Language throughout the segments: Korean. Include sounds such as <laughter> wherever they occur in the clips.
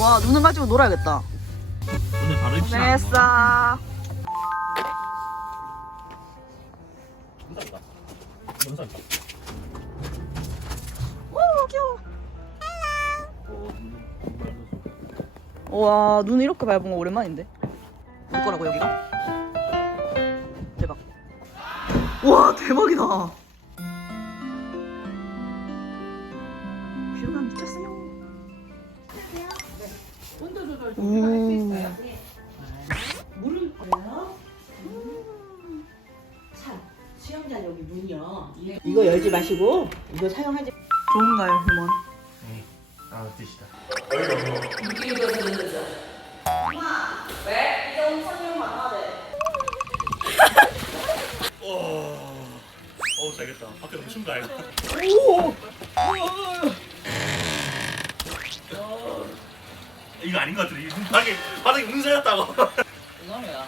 와, 눈을 가지고 놀아야겠다. 오늘 바로 입시 됐어. 오, 귀여워. 와, 눈 이렇게 밟은 거 오랜만인데. 내 거라고 여기가? 대박. 와, 대박이다. 뷰가 미쳤어요. 온도 조절 오. 할수 있어요. 물을 그래요? 자, 수영장 여기 문이요. 이거 열지 마시고 이거 사용하지. 좋은가요, 휴먼? 아 드시다. <laughs> 어우 잘겠다. 밖에 너무 춥다 이거 이거 아닌 것 같은데 이거 바닥에 바닥에 문제였다고 이거야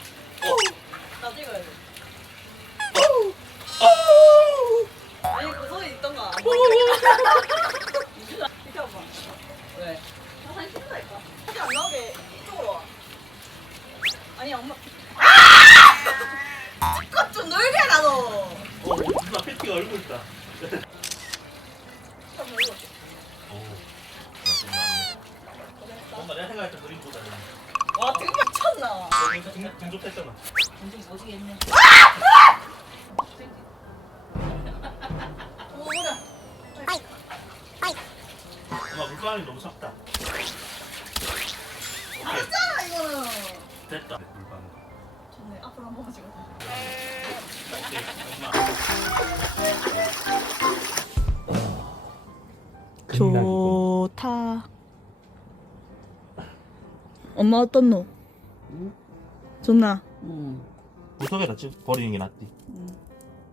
나 찍어야 돼. 아니, 그 소리 있던가. <laughs> 이렇게 한 번. 왜? 나 사진 찍는다니까. 사진 안 나오게 이쪽으로 와. 아니, 엄마. 찍고 좀 놀게 해라, 너. 어 누나 패티가 얼굴 있다 좀 놀고. 뭔가 내가 생각했던 그림보다는 와, 되게 미쳤나. 등- 등급했잖아 엄청 오지겠네 오, 그래. 엄마 물방울이 너무 작다 알잖아, 이거는. 됐다 물방울 좋네. 앞으로 한 번만 찍어. 오케이 엄마 좋다. 엄마 어떻노? 좋나? 음. 구석에다 찌 버리는 게 낫지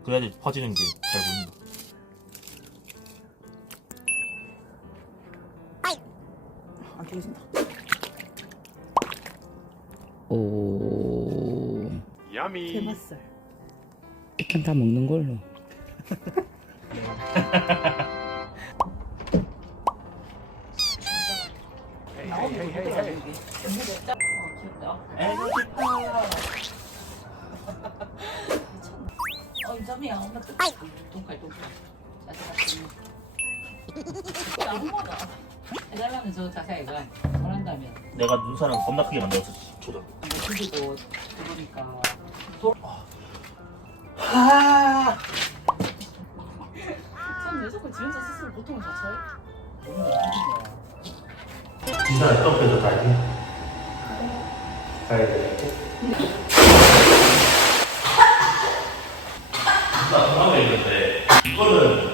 그래야지 퍼지는 게 잘 보인다 안 되겠습니다. 오 대맛살. 일단 다 먹는 걸로 <laughs> 내가 눈사람 겁나 크게 만들었어 초등 이거 죽이고 그러니까 참, 내 자꾸 지 혼자 스스로 보통을 다 쳐요? 너무. 눈사람 떡에서 가야지 가야 돼나 공감해 있는데 이거는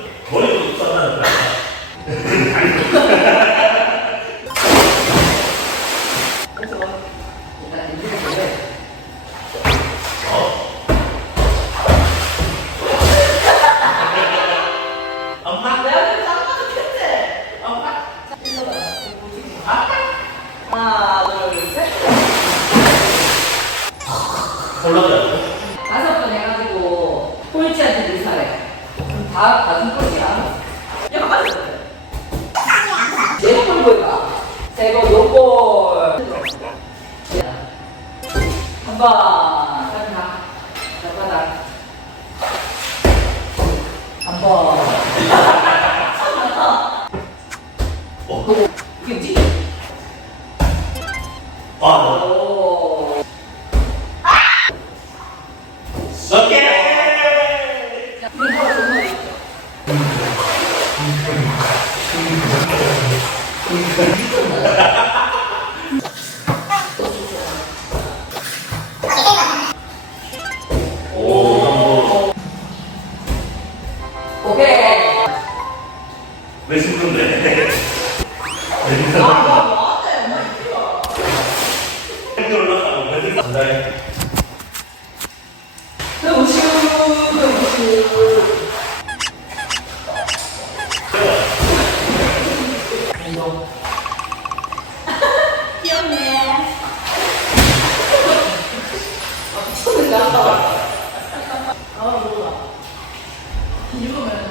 한 번. 왜 죽는데? 왜 죽는다? 귀엽네. 아, 미쳤는데, 아까. 아, 몰라. 이거면.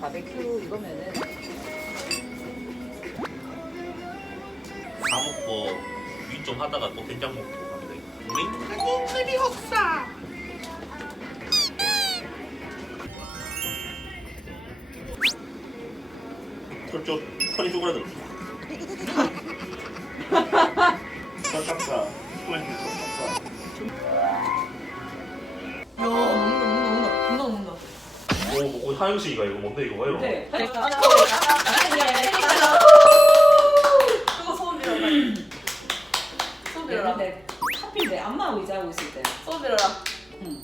바베큐 이거면은 다 먹고 위 좀 하다가 또 된장 먹고 돼. 우리 털쪽 털이 쪼그라들어. 오, 오, 하영씨가 이거 뭔데 이거 왜요? 네. 그거 소원 빌어라 소원 빌어라 근데 카피인데 안마 의자 하고 있을 때. 소원 빌어라 응.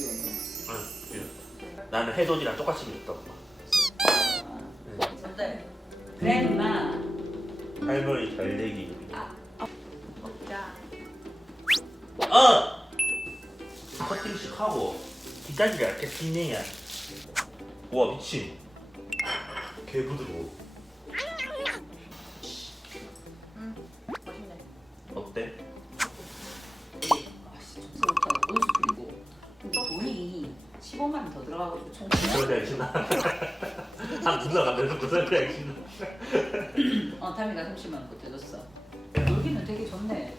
응, 예. 나는 혜돈이랑 똑같이. 안돼 그래 누나. 할머니 잘 되기. 먹자 어! 커팅식 하고 기다리라 캐스팅이야. 와 미친. 개 부드러워. 맛있네 어때? 아씨 족스럽다. 온수 그리고 돈이 15만 원더 들어가고 총. 구설대학 신나. 한안 돼서 구설대학 신나. 어 타미가 30만 원 보태줬어. 여기는 되게 좋네.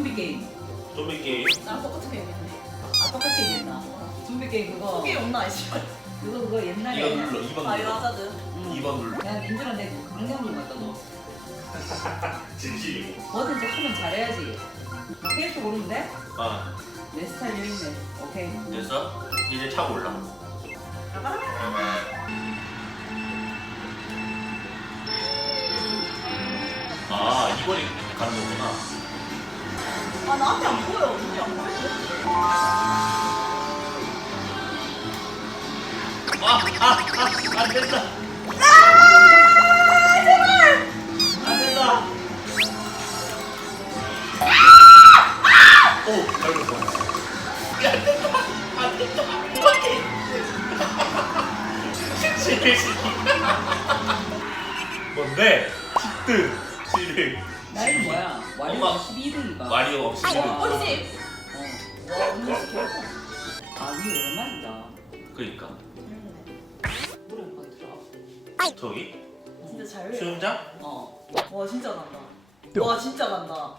좀비 게임. 좀비 게임. 난 똑같은 게임이네 아 똑같이 얘기했나? 좀비 게임 그거. 게임 없나 이씨 그거 그거 옛날에. 이거 눌러. 2번 아 이거 눌러. 하자드 응. 2번 눌러. 내가 민준한테 강력으로 갖다 너. <laughs> 진실이고. 뭐든지 하면 잘해야지. 나 캐릭터 모르는데? 아 내 스타일 여기 있네. 오케이. 됐어? 이제 차고 올라. 아 이번에 가는 거구나. 아 나한테 안 보여 눈이 안 보여 아 아 아 안 된다. 안 된다. 오, 잘 됐어. 야, 안 된다. 안 된다. 어떡해. 실패, 실패. 뭔데? 10등. 실패. 나이는 뭐야? 와리오 엄마. 12등인가? 마리오 없이 와. 10등. 혹시 어. 와, 오늘 스케일다. 아, 위 오랜만이다. 그니까. 한 방에 들어가. 저기? 진짜 잘 수영장? 어. 와 진짜 간다 와 진짜 간다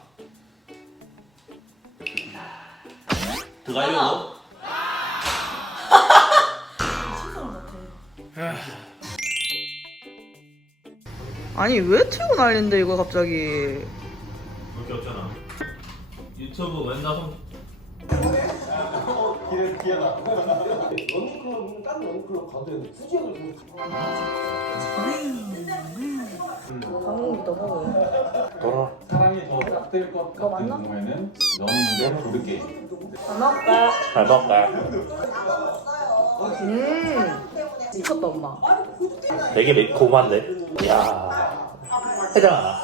들어가요. <laughs> 신사람 같아 아니 왜 틀고 난리인데 이거 갑자기 그렇게 없잖아. 유튜브 웬다 손. 러닝클럽 가도 강릉이다 먹어. 돌아. 사람이 더딱될것 같은 경우에는 러닝 대 보드 게임. 잘 먹을까? 잘 먹을까? 음. 미쳤다 엄마. 되게 매콤한데? 이야. 해장아.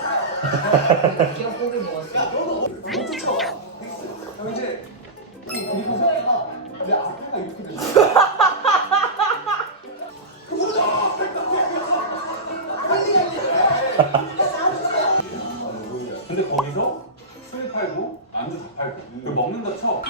근데 거기서 술 팔고 안주 다 팔고 그 먹는 거 쳐.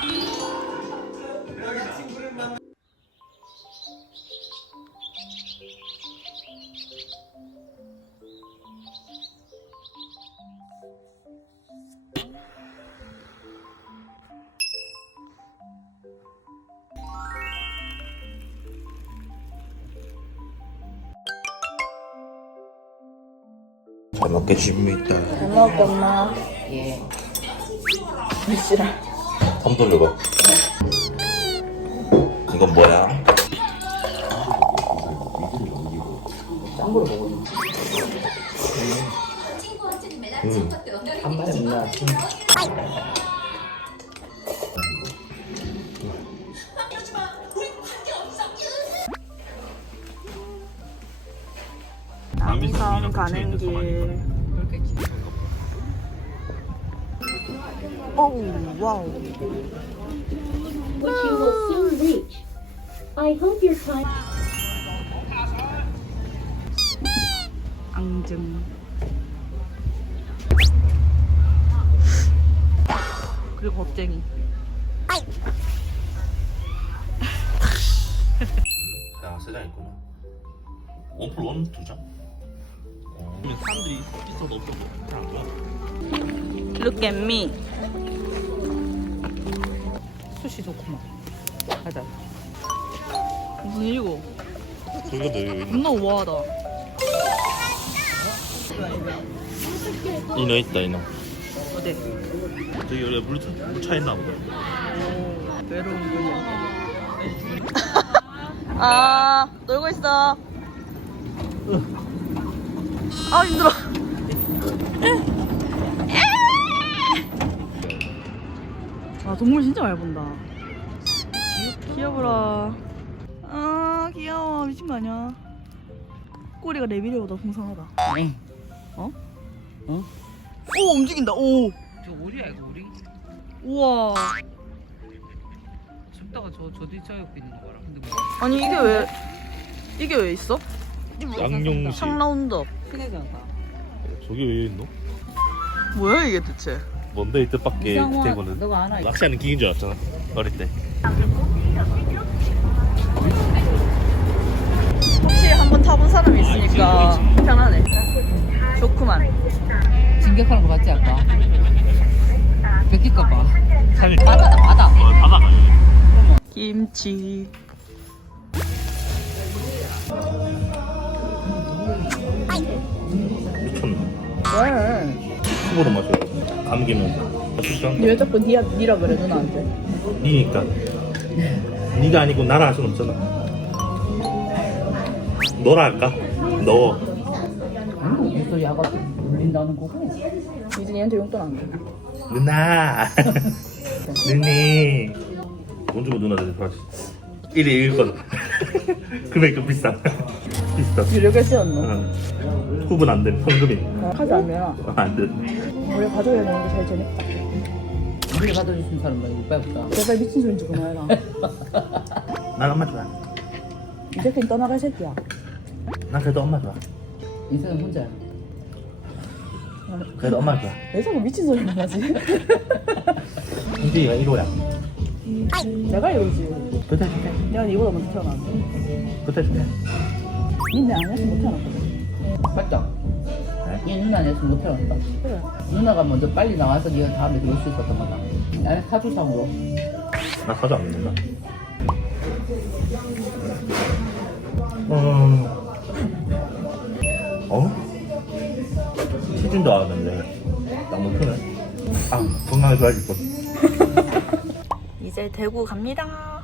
잘 먹겠습니다. 잘 먹을게 엄마. 예. 싫어. 손 돌려봐. 이건 뭐야? 음. 한 마리 있나? 가는 길. 어우 와우. which you will soon reach. I hope your time. 앙증. 그리고 겁쟁이. 야, 세장 있구나. 원플 원, 두 장? 어. 사람들이 있어도 없어도 잘안 좋아. Look at me. 숱이 좋구만. 가자. 무슨 일이고? 저기가 너 존나 우아하다. 이너 있다, 이너. 어디? 저기 원래 물, 물차 있나 보다. 외로운 분이야. <laughs> 아, 놀고 있어. 아, 힘들어. 아, 동물 진짜 많이 본다. 귀여워라. 아, 귀여워. 미친 거 아니야? 꼬리가 내 미래보다 풍성하다. 어? 어? 오, 움직인다. 오. 저 오리야 이거 오리? 우와. 춥다가 저저 뒤차에 있는 거 봐라. 근데 뭐 아니 이게 왜 이게 왜 있어? 양용시. 상라운드 큰애잖아. 저기 왜 있노? 뭐야 이게 대체? 뭔데 이. 너가 알아? 낚시하는 기인 줄 알았잖아. 어릴 때. 확실히 한번 타본 사람이 있으니까 편하네. 좋구만. 진격하는 거 맞지 아까? 베끼까 봐. 산이 바다다 바다. 어, 바다가. 김치. 왜? 수보로 마셔. 감기면. 수상. 왜 자꾸 니라 니라 그래 누나한테? 니니까. 니가 아니고 나라 할 순 없잖아. 너라 할까? 너. 무슨 야가 울린다는 거고? 유진이한테 용돈 안 줘. 누나. 누니. 돈 주고 누나 되는 거지. 1위 읽거든. 금액도 비싸. 비싸. 유료결 쓰였노? 응. 구분 안 돼. 현금이. 어, 카드 안 되나? 어, 안 돼. 우리 가족이 되는 게 제일 재밌다. 우리 받아주신 사람 봐 이빨부터. 제발 미친 소리 좀 그만해라. 난 엄마 좋아. 이 새끼는 떠나갈 새끼야. 난 그래도 엄마 좋아. 인생은 혼자야. 그래도 엄마 좋아. 왜 자꾸 미친 소리만 하지? 현진이가 1호야. 내가 이러지. 붙여줄게. 내가 니보다 먼저 태어났는데. 붙여줄게. 니내 아니었으면 못 태어났거든. 맞죠? 네? 얘 누나 아니었으면 못 태어났다. 그래. 누나가 먼저 빨리 나와서 네가 다음에 놀 수 있었던 거다. 나는 사주상으로. 나 사주 안 먹는다. 음. 어? 시즌 줄 알았는데 너무 크네. 아 건강해져야겠군. <laughs> 이제 대구 갑니다.